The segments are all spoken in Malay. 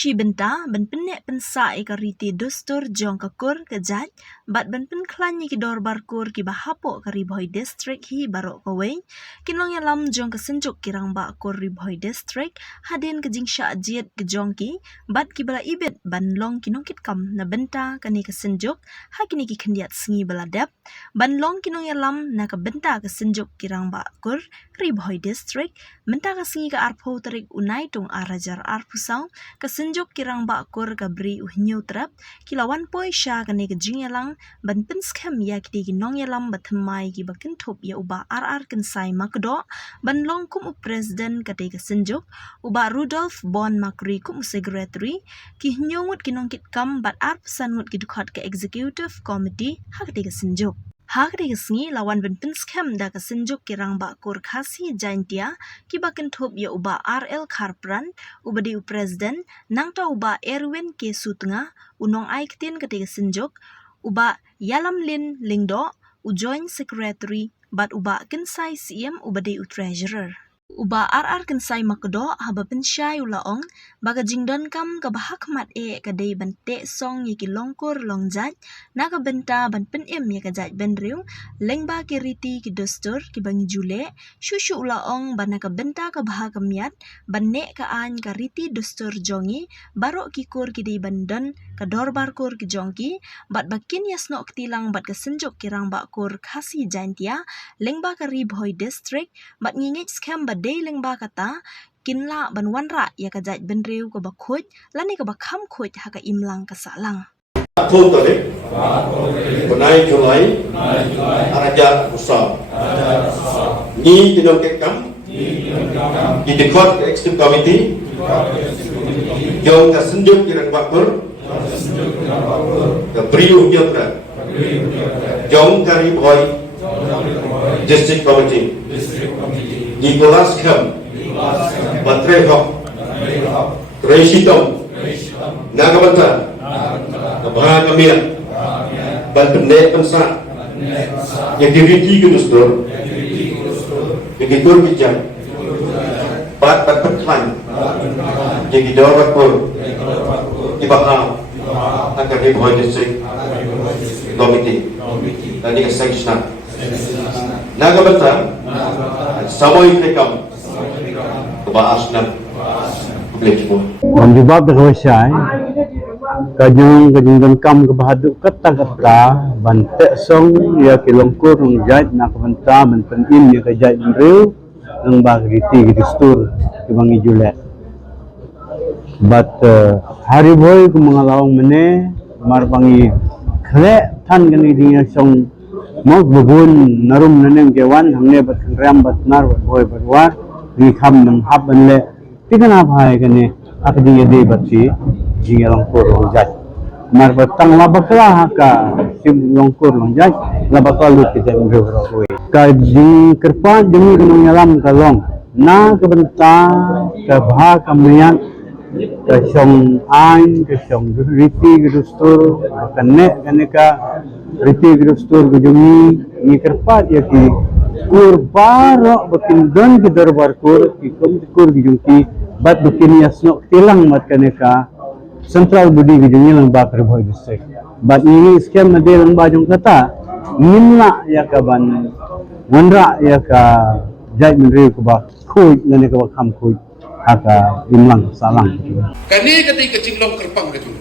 shi benta ban penek pensa ika riti dostur jong kakur kejat bat ban pen klanyi ki dor barkur ki bahapo ka Ribhoi district hi barok kawai kinong yalam jong kesenjuk kirang ba kur Ribhoi district hadin kejing sya jiet kejong ki bat ki bala ibet ban long kinong kit kam na benta kani kesenjuk ha kini ki kendiat sengi baladap ban long kinong yalam na ka benta kesenjuk kirang ba kur Ribhoi district benta ka sengi ka arpo tarik unai tung arajar arpusau kesenjuk kirang bakur kabri uhnyu trap kilawan poi sya kane kejing yalang ban pen scam ya kiti ginong yalam bathmai ki bakin thop ya uba RR kensai makdo ban long kum president kate kesenjuk uba Rudolf Bon Makri kum secretary ki nyungut kinong kit kam bat arpsan ngut ki dukhat ke executive committee ha kate kesenjuk hak di kesengi lawan ben scam da kesenjuk kirang bakur khasi jaintia ki bakin thop ya uba RL Kharpran uba di presiden nang ta uba Erwin ke Sutnga unong ai ktin kate kesenjuk uba Yalam Lin Lingdo u joint secretary bat uba kensai CM uba di treasurer uba RR kensai makdo haba pensyai ulaong baga jingdon kam ka bahakmat kadai bante song yaki longkur longjat na ka benta ban pen em ya kajat benriu lengba ki riti ki dostur ki bangi jule shushu ulaong ban ka benta ka bahakamiat banne ka an ka riti dostur jongi barok ki kur ki di bandon ka dorbar kur ki jongki bat bakin yasno ktilang bat kesenjuk kirang bakur khasi jantia lengba ka Ribhoi district bat ngingit scam bat day lengba kata kinla ban wanra ya kajat benriu ka bakhut lani ka bakham khut ha ka imlang ka salang Thôn tới Bunai Julai Araja Usam Ni tinong kekam Di dekot executive committee Jong ka senjuk kirang bakur ka priu nyopra Jong ka Ribhoi district committee Nicholas Kham Matre Hok Residong Nagabanta Bahagamia ban pendek pensa yang diriki ke dostur yang dikur bijak bat petkan yang didor bakur dibaham akan Ribhoi district committee dan di seksna Nagabanta Samoy Krekam Kebaasna Publikmu Menjawab terkawasai kajung dan kam kebahaduk kata bante song ya kilongkur ngjat nak benta ben im ya kajat riu nang bagriti gistur kibangi julet but hari boy ku mengalawang mene marbangi khle than gani dia song mau bugun narum nanem kewan hangne bat ram bat nar boy barwar ni kham nang hab banle tikana bhai gane akdi de bati jingalong kur longjat mar batang labakla ka sim longkur longjat labakla lut kita ngro ka jing kerpa demi gunung yalam kalong na kebenta ka bha kamyan ka song ain ka song riti gustur kane ka riti gustur gujumi ni kerpa ya ki kur baro bakin don ki darbar kur ki kur gujumki bat bakin yasno tilang mat kaneka Central Budi Gejungi lang bak Ribhoi district. Bat ini scam na lang bajong kata nimla ya ka ban wanra ya ka jai menri ko ba khuj ngane ka ba kham khuj aka imlang salang. Kani kati kecing long kerpang katu.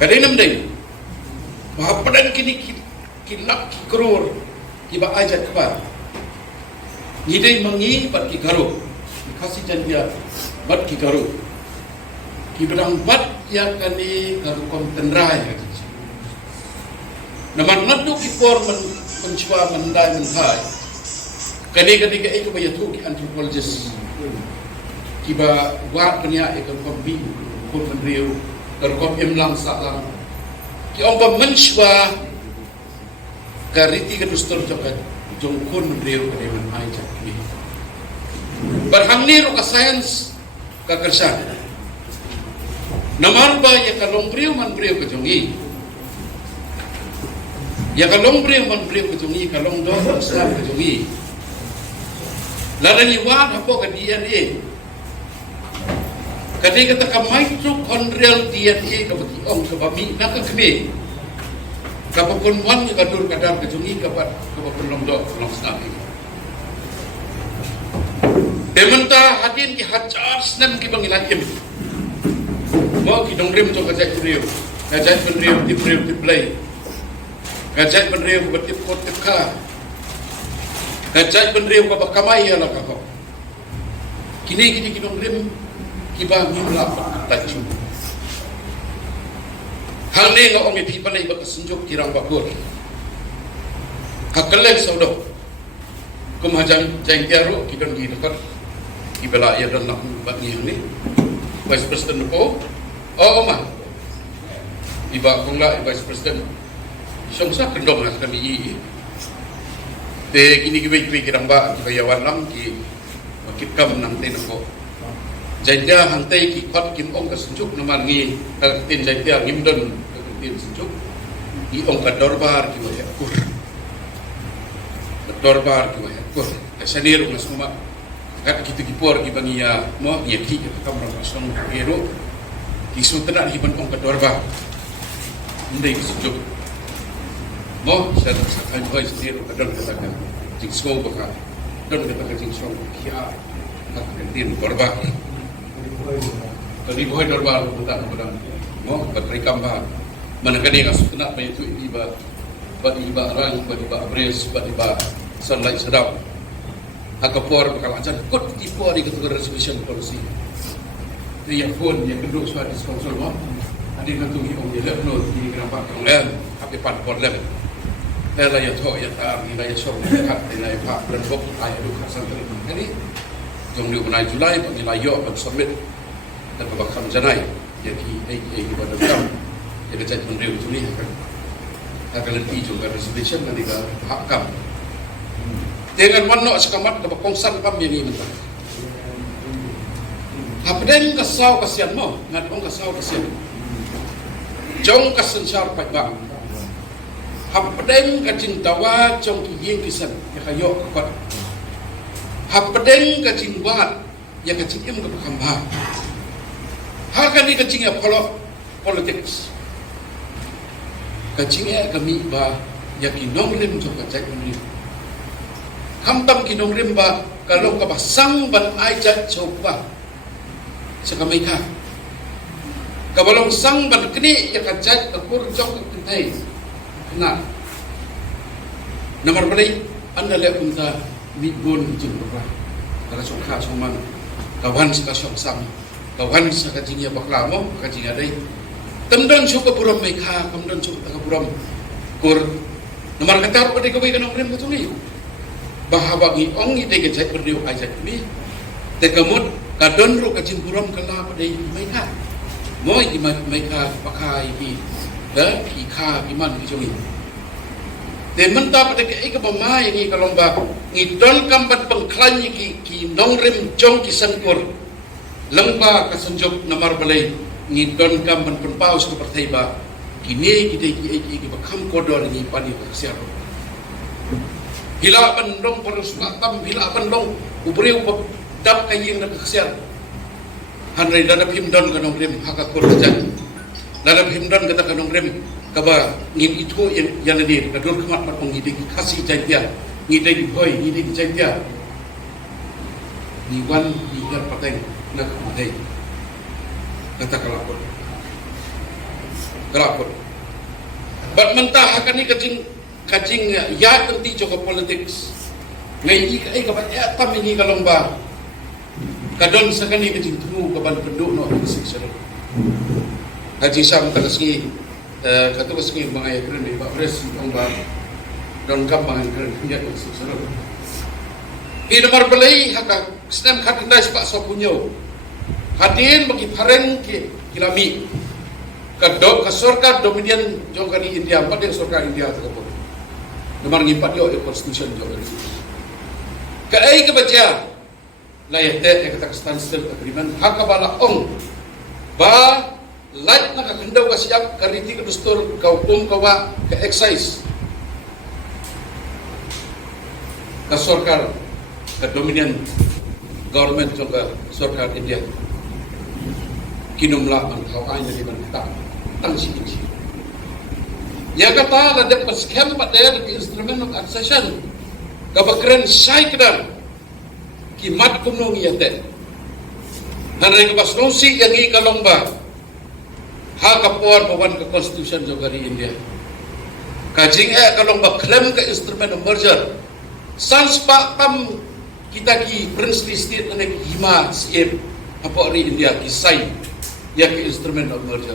Kani namdai. Mahapadan kini kilak kror kiba ajat kbar. Ngidai mangi bat ki garu. Kasih jantia bat ki garu. Ibrang bat ya kani karukom tenrai ya kici. Naman nadu kipor mencuba mendai menthai. Kani ketika itu bayatu ki anthropologist. Kiba wat penia karukom bi pun menriu karukom imlang salang. Ki ongba mencuba kariti kedustur jokat jongkun menriu kani menai jakni. Berhangni roka sains kakersan. Namar ba ya kalong brio man brio kejongi. Ya kalong brio man brio kejongi kalong do Islam kejongi. Larani wa hapo ka DNA. Kadai kata ka mitochondrial DNA ka bagi ong ka bami na ka kami. Kapapun wan ka dur kadar ka jungi kapapun long do long snapi. Dementa hadin ki hajar senam ki bangilakim. Mo ki dongrim to kajak riu. Kajak penriu ti play. Kajak penriu ka tip kot ka. Kajak penriu ka bakamai ala ka ko. Kini ki dongrim kiba mimla tachu. Hal ni nga ong iti panay bakasunjuk kirang bakur. Kakalek saudo. Kumhajang jang tiaro kidon gi dekat. Kibala ya dan nak bat ni ni. Vice President ko. Oh ma. Iba kong la Vice President. Isong sa kendong na kami i. Te kini kibai kirang ba kibayawan lam ki makit kam nang tin ko. Jaya hantai ki kot kim ong kasunjuk naman ngi tin jaya ngimdon tin sunjuk i ong ka dorbar ki wa kur dorbar ki wa kur kasanir ng suma kat kitu ki por ki bangiya mo ya ki ka kamra pasong hero ki sutra hi ban ong ka dorbar ndai ki sunjuk mo sa kan hoy siro ka don ka kan jing sko ka don ka jing so ya ka tin dorbar tadi boy dorbar buta buta mo berikam ba manakani nga sutna pa itu iba arang iba abres iba sunlight sedap hakapor bakal acan kot ipo di ketua resolution policy dia pun yang kedua suatu sponsor mo adi natu hiong dia no di kenapa konglen tapi pan problem ela ya tho ya tar ni ya sok kat ni ya pak dan bok ay du kasan ini jong di bulan Julai bagi layo bagi submit dan bakal janai jadi ai pada kam jadi chat menriu tu ni akan lebih juga resolution dan tidak hakam dengan manok sekamat ke kongsan pam ni mentah hapden kasau kasian mo ngadong kasau kasian jong kasensyar pai bang hapden kacintawa jong kiyeng kisan ya kayo kapat hapden kacingbat ya kacingem ke kamba hakan ni kacingnya politics kacingnya kami ba ya kinong lim jong kacai kami kamtam kinong lim ba kalau kabasang ban ajat coba sekamai ka kabalong sang ban kini ya kacai akur jong kentai kena nomor balai anda lihat unta mibon jeng berapa kalau sokha soman kawan sekasong sang kawan sekajingnya baklamo kajingnya dai temdon suka buram mekha kamdon suka taka buram kur nomor katar pada kau ikan orang betul ni bahwa bagi ong ide kejat berdiu ajat ni tekamut kadon ru kajing buram kala pada mekha moi di mekha pakai di dah kikha iman kijungi temen ta pada ke ika pamai ni kalau ba ngidon kampat pengklan ki nongrim jong ki sangkur lengba kasenjuk nomor balai ngidon kampan penpaus ke partai ba kini kita ki bakam kodor ni pani persiap hila pendong perus matam hila pendong ubri dap kaying nak kesian hanrai dadap himdon kanong rim hakakur kajan dadap himdon kata kanong rim kaba ngin itu yang hadir kadur kemat mat ngide kasih jantia ngide di boy ngide di jantia diwan di pateng nak mate kata kelakon bat mentah akan ni kacing ya tenti joko politics ngai ikai kabat tam ini kalong ba kadon sakani kacing temu kaban penduk no section haji sam takasi kata kesini mengai keren di Pak Pres ongba don kampang keren dia section di nomor belai haka stem khatindai Pak Sopunyo hadin bagi pareng kilami kadok ka sorkar dominion jongkani India pada sorkar India tekapun nomor ngimpat yo constitution jongkani kai kebaca layate kata standstill agreement hak bala ong ba light na kakendaw ka siap kariti ka dustur ka hukum ka ba ka excise ka sorkar ka dominion government jongka sorkar India kinumla ang kawain na liban kita tang sini. Ya kata ada scam pada di instrumen of accession kabakren sai kedar kimat kunung ya te hanai kabasnosi yang i kalongba ha kapuan bawan ke constitution juga di India kajing kalongba klaim ke instrumen of merger sans pak tam kita ki princely state ane hima siem apa di India ki sai ya ke instrumen of merger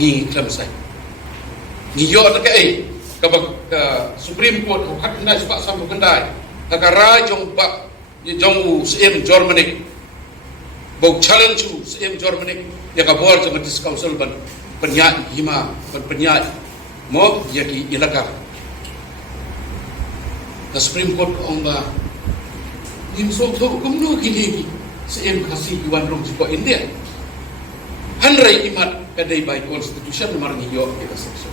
ni klaim sai ni yo ta kai kabak Supreme Court hak na pak sambu kendai kakara jong pak jong siem Germany bau challenge siem Germany ya kabor jong dis council ban penyat hima ban penyat mo ya ki ilaka the Supreme Court ko ba dim so to kumno gini siem kasih iwan rong jiko India hanrai imat kadai by constitution nomor ni yo kita section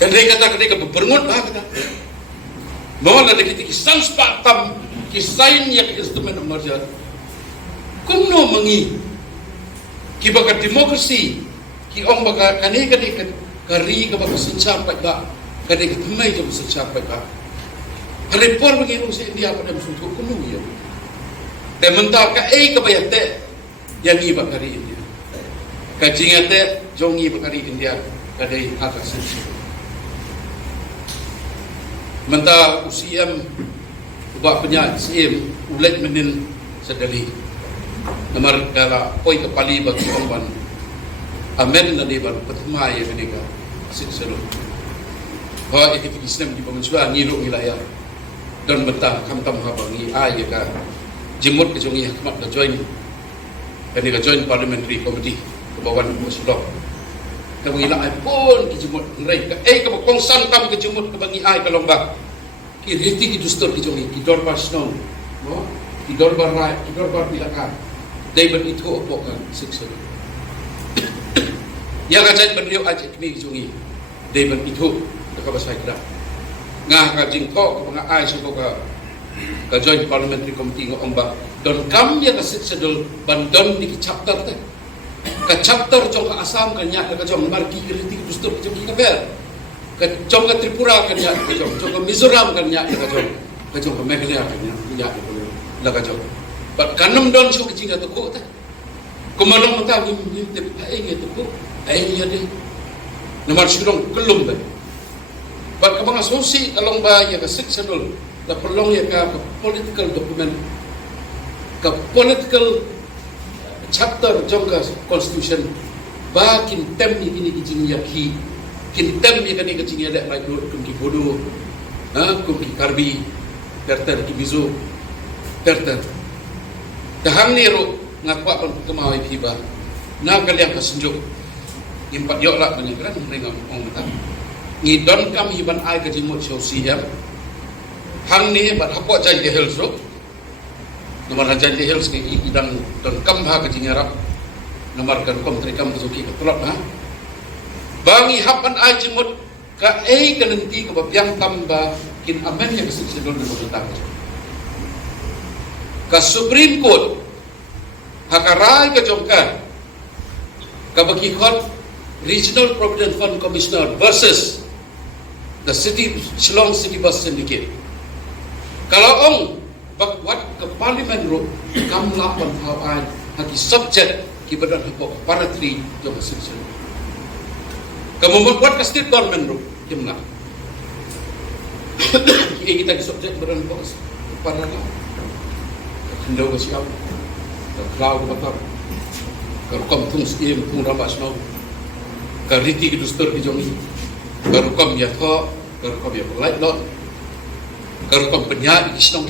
dan dia kata ketika berberngut bah kata bahwa ada kita kisah sepatam kisain yang instrumen merger kuno mengi kibaga demokrasi ki ong baga kani kari kabaga sencar pada kani ketemai jam sencar pada report bagi Rusia India pada musuh kuno ya dan mentah ka kabayate yang i bakari India kajingate jongi bakari India kadai atas sencar mentah usiam ubah penyak siem ulet menin sedali nomor dala poi kepali bagi omban amen na deban pertama ya menika sitselo bahwa ikut Islam di pemensua ngilu wilayah dan betah kamtam habangi ay ka jemut ke jongi hikmat ka join ketika join parliamentary committee ke bawah musuh kamu ilang ay pun kijumut ngerai ka kongsan kam kijumut ke bangi ay kalomba ki reti ki dustor ki jongi ki dorbar snow no ki dorbar rai ki dorbar bilaka dai ban itu opo kan siksa ya ka jai ban riu aj ki jongi dai ban itu ka basai kra ngah ka jingko ka ay so ka joint parliamentary committee ngong ba don kam ya ka siksa dol bandon di chapter te ka chapter jong ka Assam kan nya ka jong mar ki reti ki dustor ki jongi ka ber jong ka Tripura kan ya ka jong ka Mizoram kan ya ka jong ka Meghalaya kan ya la ka jong but kanam don so ki jinga to ko ta kumalong mata ni te ai nge to ko ai ya de nomor surong kelum ba but ka mga sosi along ba ya ka six dol la prolong ya ka political document ka political chapter jong ka constitution ba kin tem ni kini ki jinga ki kintem ni kani kecing ada mai kum ki bodo kum ki karbi terter ki bizo terter dahang ni ro ngakwa pun kemawai piba na kalian kasenjuk impat yok lah menyegran ringam ong mata ni don kam iban ai ka jimot shosi ya hang ni bat hapok jai de hills ro nomor jai de hills ni idang don kam ha ka jingarap nomor kan kom trikam zuki ka tulap ha bangi hapan ajimut ka ka nanti ka babyang tamba kin amen yang kesidon na magutang ka Supreme Court hakaray ka jongka ka bakikot Regional Provident Fund Commissioner versus the Shillong City Bus Syndicate kalau ong bakwat ke parlimen ro kam lapan hawan haki subject kibadan hapok paratri jong kesidon kamu membuat ke state government ro kimna kita di subjek beran bos para la ndo ko siap klau ko batar ka kom tung siem tung rabas no ka riti ki dustur ki jongi ka kom ya tho ka kom ya light lot ka kom penya ki stong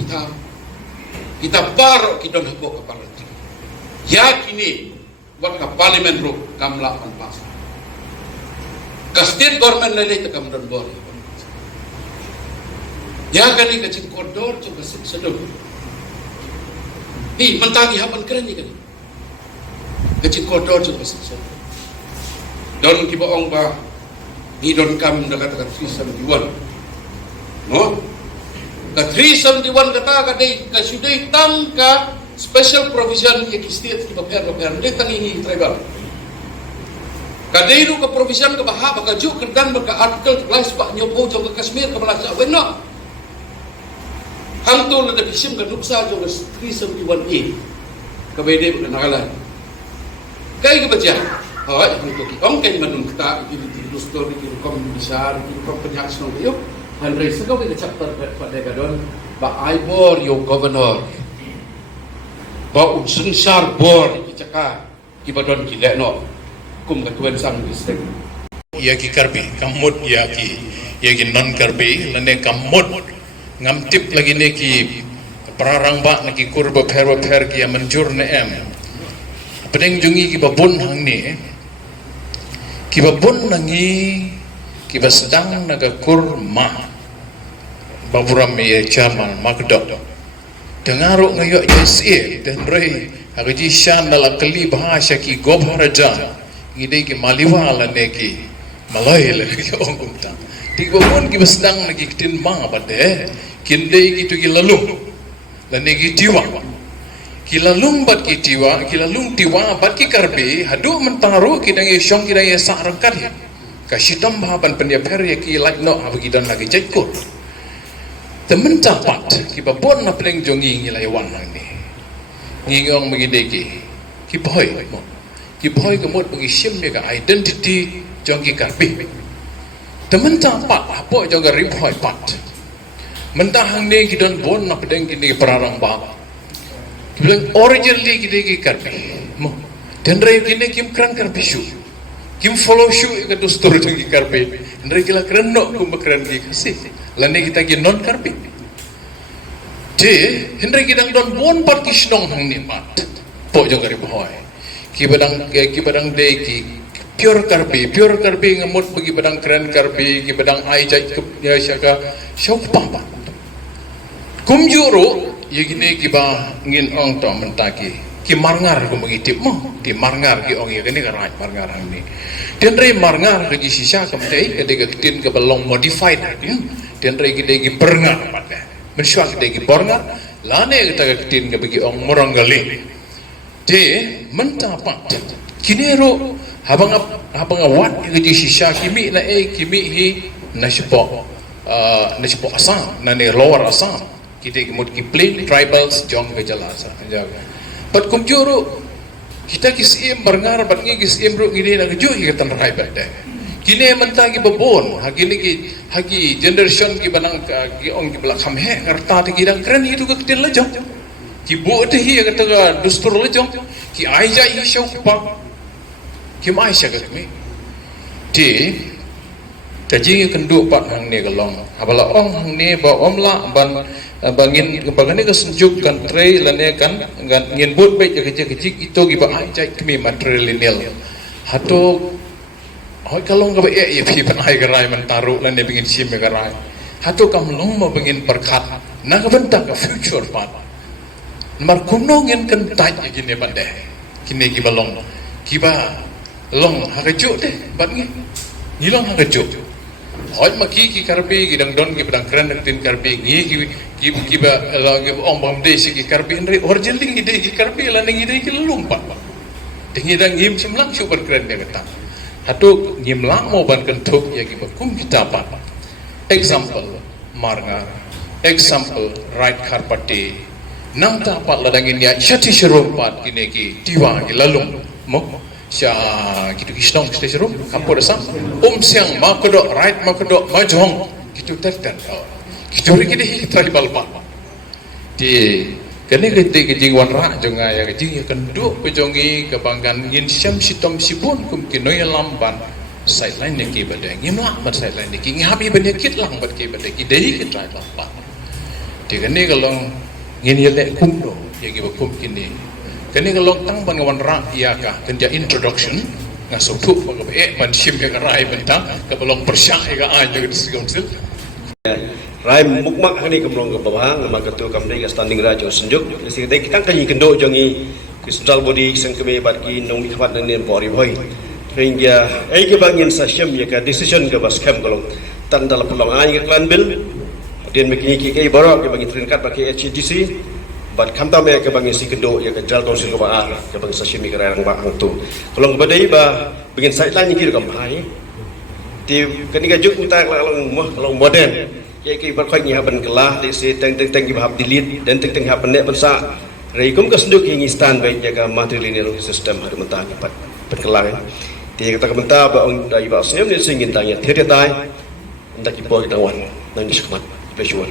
kita paro ki don habo ka para yakini buat ka parliament ro kamla pan pas ka state government lele ta kam don bor ya kali ka cing koridor to ka sedok hi mentagi hapan keren ni kali ka cing koridor to ka sedok don ki boong ba ni don kam da kata 371 no ka 371 kata ka dei ka sudai tam ka special provision yang state ki baper dia tangi tribal kadai ru ka provision ka bahab ka juk kedan ka artikel kelas pak nyopo jong ka Kashmir ka Malaysia benar hang tu ada bisim ka nuksa jong 371A ka bede ka nagalan kai ka baca hoi untuk ong kai manung kita di story di kom besar di kom penyak sno yo Andre sekau ke chapter pada kadon ba aibor yo governor ba unsar bor ki caka ki badon ki lekno kum ka tuan sang distrik ya ki karbi kamut ya ki non karbi lane kamut ngamtip lagi ne ki perarang ba na ki kurba per ki manjur ne em pedeng jungi ki babun hang ni ki babun nangi ki basdang naga kurma baburam ye chairman makdok dengaruk ngayo JSA dan rei agaji shan dala kali bahasa ki gobharaja ngide ki maliwa la neki malay la ki ongumta ti babun ki basdang nagi kitin ma bade kinde ki tu ki lalung la neki tiwa ki lalung bat ki tiwa ki lalung tiwa bat ki karbe hadu mentaru ki dangi syong ki dangi sarakat ka shitam bahaban pendiaper ya ki lakno abagi dan lagi jekut temen capat ki babon na pleng jongi ngilai wan ni ngingong magideki ki boy kemot bagi sim ka identity jongi karbi temen capat apo jonga riboy pat mentahang ni ki don bon na pleng ki perarang ba ki bilang originally ki deki karbi mo dan rei kini kim kran karbi shu kim follow shu ka dustur jongi karbi ndre kila krenno kum kran ki kasih lane kita ki non karbi je hindre kita don bon pat ki snong hang ni mat po jo gari boy ki badang de ki pure karbi ngamut bagi badang keren karbi ki badang ai jai kup ya syaka syok papa kum juro ye gine ki ba ngin ong to mentaki ki marngar ko bagi tip mo ki marngar ki ong ye gine ka raj marngar hang ni tenre marngar ki sisa kam dei ke tin ke belong modified tenre ki de ki perngar pada mensyuak de ki porngar lane kita tin ke bagi ong moranggali de mentapat kinero habang wat ki sisa kimi na kimi hi naspo asam na ne lower asam kita mut ki plain tribals jong ke jalasa pat kum juro kita kisim barngar bat ngi kisim ro ngide na ju hi katan rai bat kini mentah ki babon hagi generation ki banang ki ong ki belakam he karta ti gidang keren itu ke ketil lejong ki bu te hi kata dustur lejong ki aija hi syau pa ki mai sya ke mi ti kaji kendu pak hang ne galong abala ong hang ne ba omla ban bangin bagane ka senjuk kan trei lane kan ngin bot baik kecil itu ki ba aija kemi matrilineal hato hoi kalong ka ba e phi ban ai garai man taru lan ne bingin sim garai hato kam long ma bingin perkhat na ka benta ka future pat mar kuno ngin kan tai gine bande kine ki balong ki ba long ha ka ju de bat ngi long ha ka ju hoi ma ki karbi gidang don ki badang kran tin karbi ngi ki ba lagi ong bam de si ki karbi ndri original ngi de ki karbi lan ngi de ki lumpat tingi dang ngim simlang super kran de kata hatu ngimlang mo ban kentuk ya ki bakum kita apa example marngar example right karpati nam ta pat ladangin ya syati serumpat kini ki tiwa ki lalung mo sya gitu kisnong serum kapo desam siang ma kodok right ma kodok ma jong gitu terdan gitu ri kini tribal pa di kene kete ke jingwan ra jonga ya ke jing ya kendu pejongi kebanggan ngin syam sitom sibun kum kinoy lamban sideline ne ki bade ngin la bat sideline ne ki ngabi bane kit lang bat ki bade ki dei ki trai pa di kene kalong ngin yele kum do ya ki bakum kini kene kalong tang ban ngawan ra ya ka kenja introduction ngasuk tu ba e ban sim ya rai bentang ke belong persyak ya aja di sigonsil Rai mukmak hani kemlong ke babang nama ketua kamdai standing raja senjuk isi kita kan kendo jongi ki central body sang keme bat ki nong khwat nan nen bori boy hingga ke bangin sasyam ya ka decision ke bas kam kolong tan dal pelong ai ke klan bil den mekini ki ke baro ke bagi trinkat bagi HDC Bat kam tam ke bang si kendo ya ke jal konsil ke ba ke bang sashimi ke rang ba ang tu. Kalau ke badai ba bingin sai lan ni kam hai. Ti kenika juk utak kalau modern. Ya ke bar khoi ni ha ban kelah di si teng ki ba hab dilit dan teng ha ban ne ban sa. Rai kum ka senduk hingi stan baik jaga matrilinear system ada mentah pat berkelah. Ti kata mentah ba ong dai ba senyum ni singin tanya tiada tai. Ndak ki boy dawan. Nang diskumat. Pleasure.